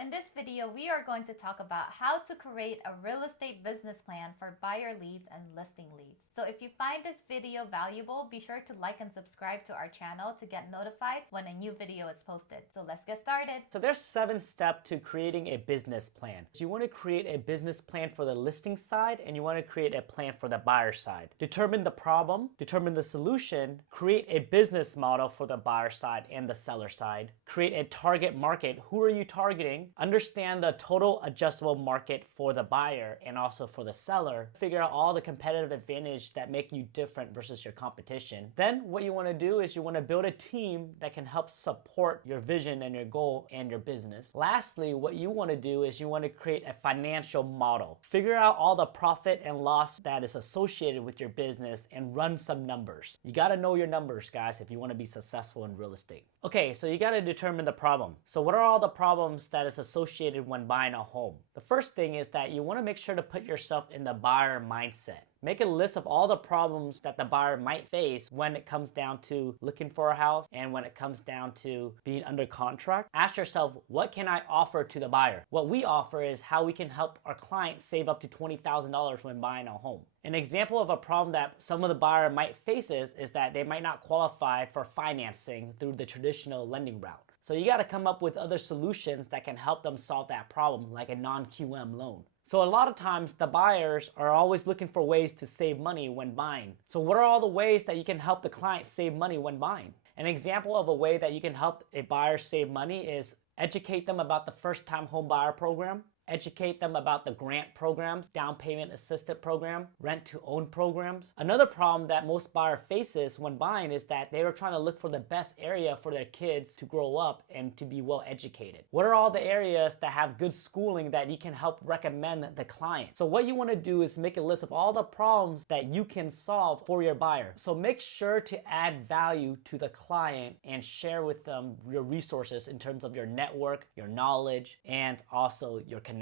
in this video, we are going to talk about how to create a real estate business plan for buyer leads and listing leads. So if you find this video valuable, be sure to like and subscribe to our channel to get notified when a new video is posted. So let's get started. So there's 7 steps to creating a business plan. So you want to create a business plan for the listing side and you want to create a plan for the buyer side. Determine the problem, determine the solution, create a business model for the buyer side and the seller side, create a target market. Who are you targeting? Understand the total addressable market for the buyer and also for the seller. Figure out all the competitive advantage that make you different versus your competition. Then what you want to do is you want to build a team that can help support your vision and your goal and your business. Lastly, what you want to do is you want to create a financial model. Figure out all the profit and loss that is associated with your business and run some numbers. You got to know your numbers, guys, if you want to be successful in real estate. Okay, so you got to determine the problem. So what are all the problems that is associated when buying a home? The first thing is that you want to make sure to put yourself in the buyer mindset. Make a list of all the problems that the buyer might face when it comes down to looking for a house and when it comes down to being under contract. Ask yourself, what can I offer to the buyer? What we offer is how we can help our clients save up to $20,000 when buying a home. An example of a problem that some of the buyer might face is that they might not qualify for financing through the traditional lending route. So you got to come up with other solutions that can help them solve that problem, like a non-QM loan. So a lot of times the buyers are always looking for ways to save money when buying. So what are all the ways that you can help the client save money when buying? An example of a way that you can help a buyer save money is educate them about the first-time home buyer program, educate them about the grant programs, down payment assistance program, rent to own programs. Another problem that most buyer faces when buying is that they are trying to look for the best area for their kids to grow up and to be well educated. What are all the areas that have good schooling that you can help recommend the client? So what you want to do is make a list of all the problems that you can solve for your buyer. So make sure to add value to the client and share with them your resources in terms of your network, your knowledge, and also your connection.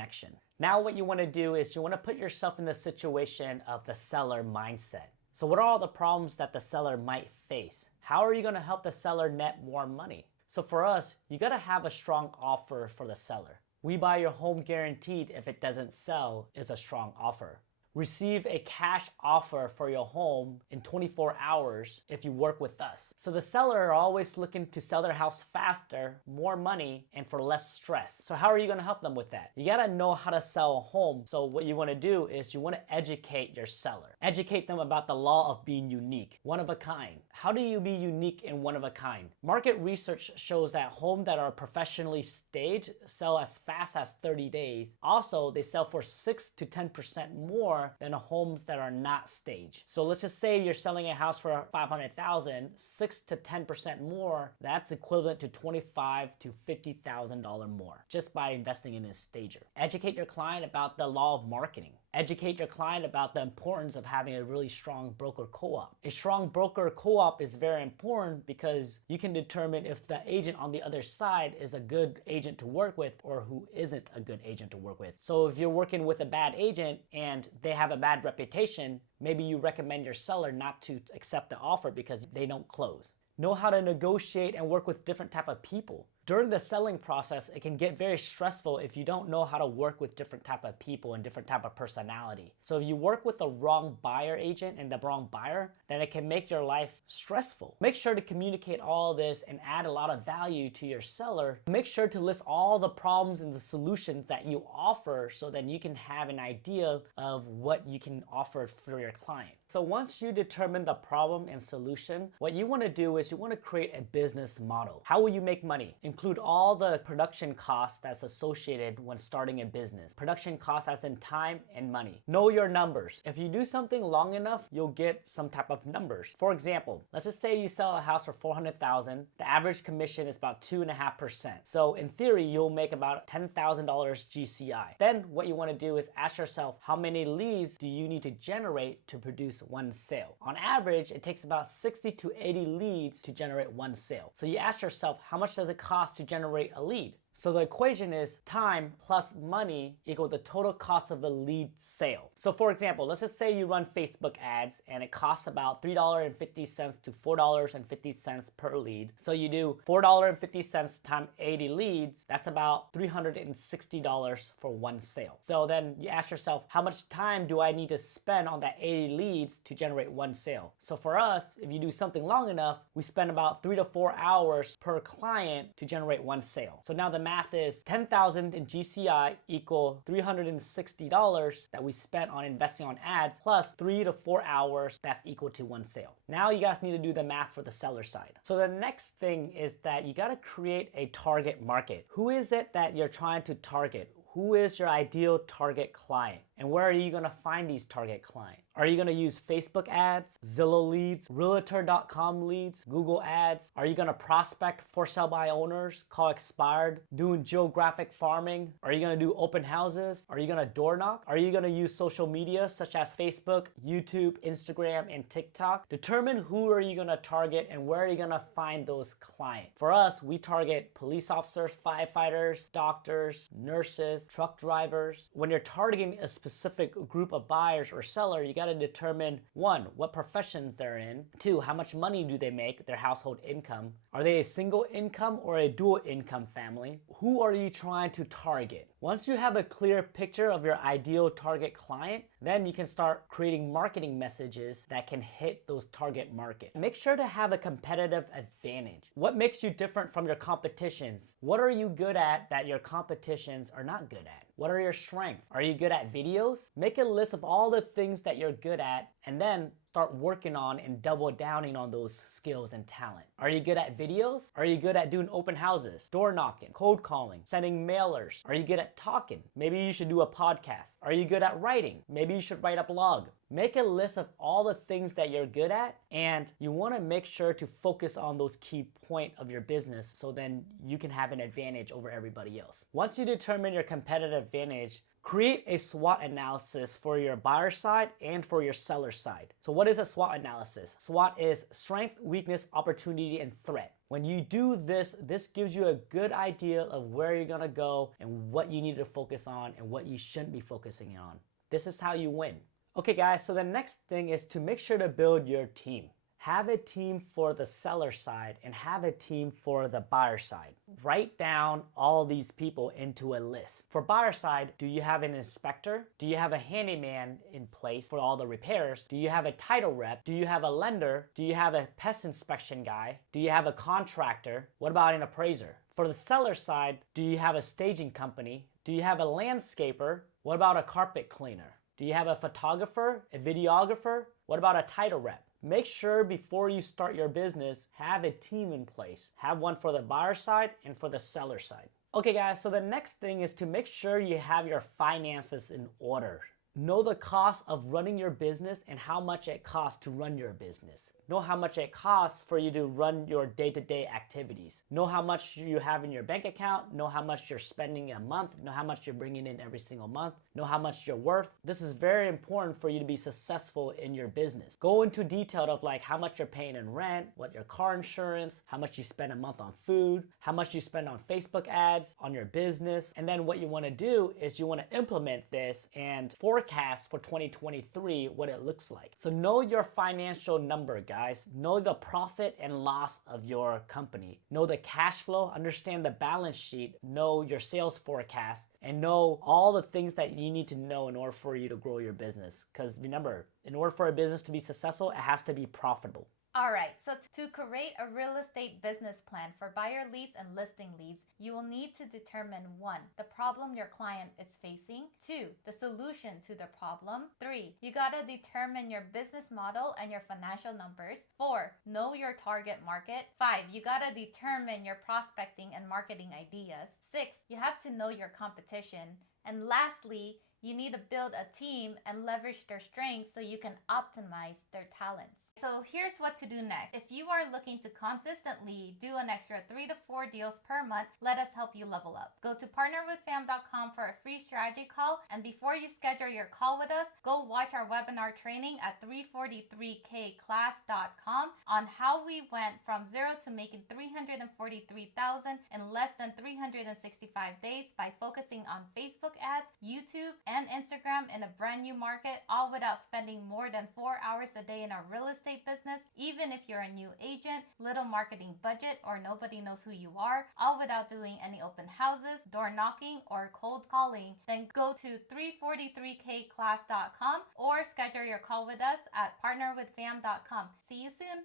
Now what you want to do is you want to put yourself in the situation of the seller mindset. So what are all the problems that the seller might face? How are you going to help the seller net more money? So for us, you got to have a strong offer for the seller. We buy your home guaranteed if it doesn't sell is a strong offer. Receive a cash offer for your home in 24 hours if you work with us. So the seller are always looking to sell their house faster, more money, and for less stress. So how are you going to help them with that? You got to know how to sell a home. So what you want to do is you want to educate your seller. Educate them about the law of being unique, one of a kind. How do you be unique and one of a kind? Market research shows that homes that are professionally staged sell as fast as 30 days. Also, they sell for 6 to 10% more than homes that are not staged. So let's just say you're selling a house for $500,000, 6 to 10% more, that's equivalent to $25,000 to $50,000 more just by investing in a stager. Educate your client about the law of marketing. Educate your client about the importance of having a really strong broker co-op. A strong broker co-op is very important because you can determine if the agent on the other side is a good agent to work with or who isn't a good agent to work with. So if you're working with a bad agent and they have a bad reputation, maybe you recommend your seller not to accept the offer because they don't close. Know how to negotiate and work with different type of people. During the selling process, it can get very stressful if you don't know how to work with different type of people and different type of personality. So if you work with the wrong buyer agent and the wrong buyer, then it can make your life stressful. Make sure to communicate all this and add a lot of value to your seller. Make sure to list all the problems and the solutions that you offer so that you can have an idea of what you can offer for your client. So once you determine the problem and solution, what you want to do is you want to create a business model. How will you make money? Include all the production costs that's associated when starting a business. Production costs as in time and money. Know your numbers. If you do something long enough, you'll get some type of numbers. For example, let's just say you sell a house for $400,000. The average commission is about 2.5%. So in theory, you'll make about $10,000 GCI. Then what you want to do is ask yourself, how many leads do you need to generate to produce one sale? On average, it takes about 60 to 80 leads to generate one sale. So you ask yourself, how much does it cost to generate a lead? So the equation is time plus money equal the total cost of a lead sale. So for example, let's just say you run Facebook ads and it costs about $3.50 to $4.50 per lead. So you do $4.50 times 80 leads, that's about $360 for one sale. So then you ask yourself, how much time do I need to spend on that 80 leads to generate one sale? So for us, if you do something long enough, we spend about 3 to 4 hours per client to generate one sale. So now the math is 10,000 in GCI equal $360 that we spent on investing on ads plus 3 to 4 hours that's equal to one sale. Now you guys need to do the math for the seller side. So the next thing is that you got to create a target market. Who is it that you're trying to target? Who is your ideal target client? And where are you going to find these target clients? Are you going to use Facebook ads, Zillow leads, realtor.com leads, Google ads? Are you going to prospect for sell by owners, call expired, doing geographic farming? Are you going to do open houses? Are you going to door knock? Are you going to use social media such as Facebook, YouTube, Instagram, and TikTok? Determine who are you going to target and where are you going to find those clients. For us, we target police officers, firefighters, doctors, nurses, truck drivers. When you're targeting a specific group of buyers or seller, you got to determine 1, what profession they're in, 2, how much money do they make, their household income. Are they a single income or a dual income family? Who are you trying to target? Once you have a clear picture of your ideal target client, then you can start creating marketing messages that can hit those target market. Make sure to have a competitive advantage. What makes you different from your competitions? What are you good at that your competitions are not good at? What are your strengths? Are you good at videos? Make a list of all the things that you're good at and then start working on and double downing on those skills and talent. Are you good at videos? Are you good at doing open houses, door knocking, cold calling, sending mailers? Are you good at talking? Maybe you should do a podcast. Are you good at writing? Maybe you should write a blog. Make a list of all the things that you're good at, and you want to make sure to focus on those key points of your business so then you can have an advantage over everybody else. Once you determine your competitive advantage, create a SWOT analysis for your buyer side and for your seller side. So what is a SWOT analysis? SWOT is strength, weakness, opportunity, and threat. When you do this, this gives you a good idea of where you're gonna go and what you need to focus on and what you shouldn't be focusing on. This is how you win. Okay guys, so the next thing is to make sure to build your team. Have a team for the seller side and have a team for the buyer side. Write down all these people into a list. For buyer side, do you have an inspector? Do you have a handyman in place for all the repairs? Do you have a title rep? Do you have a lender? Do you have a pest inspection guy? Do you have a contractor? What about an appraiser? For the seller side, do you have a staging company? Do you have a landscaper? What about a carpet cleaner? Do you have a photographer, a videographer? What about a title rep? Make sure before you start your business, have a team in place. Have one for the buyer side and for the seller side. Okay guys, so the next thing is to make sure you have your finances in order. Know the cost of running your business and how much it costs to run your business. Know how much it costs for you to run your day-to-day activities. Know how much you have in your bank account. Know how much you're spending a month. Know how much you're bringing in every single month. Know how much you're worth. This is very important for you to be successful in your business. Go into detail of like how much you're paying in rent, what your car insurance, how much you spend a month on food, how much you spend on Facebook ads, on your business. And then what you want to do is you want to implement this and forecast for 2023 what it looks like. So know your financial number, guys. Know the profit and loss of your company. Know the cash flow, understand the balance sheet, know your sales forecast, and know all the things that you need to know in order for you to grow your business. Because remember, in order for a business to be successful, it has to be profitable. All right, so to create a real estate business plan for buyer leads and listing leads, you will need to determine 1, the problem your client is facing, 2, the solution to the problem, 3, you gotta determine your business model and your financial numbers, 4, know your target market, 5, you gotta determine your prospecting and marketing ideas, 6, you have to know your competition, and lastly, you need to build a team and leverage their strengths so you can optimize their talents. So here's what to do next. If you are looking to consistently do an extra 3 to 4 deals per month, let us help you level up. Go to partnerwithfam.com for a free strategy call. And before you schedule your call with us, go watch our webinar training at 343kclass.com on how we went from zero to making $343,000 in less than 365 days by focusing on Facebook ads, YouTube, and Instagram in a brand new market, all without spending more than 4 hours a day in our real estate business, even if you're a new agent, little marketing budget, or nobody knows who you are, all without doing any open houses, door knocking, or cold calling. Then go to 343kclass.com or schedule your call with us at partnerwithfam.com. See you soon.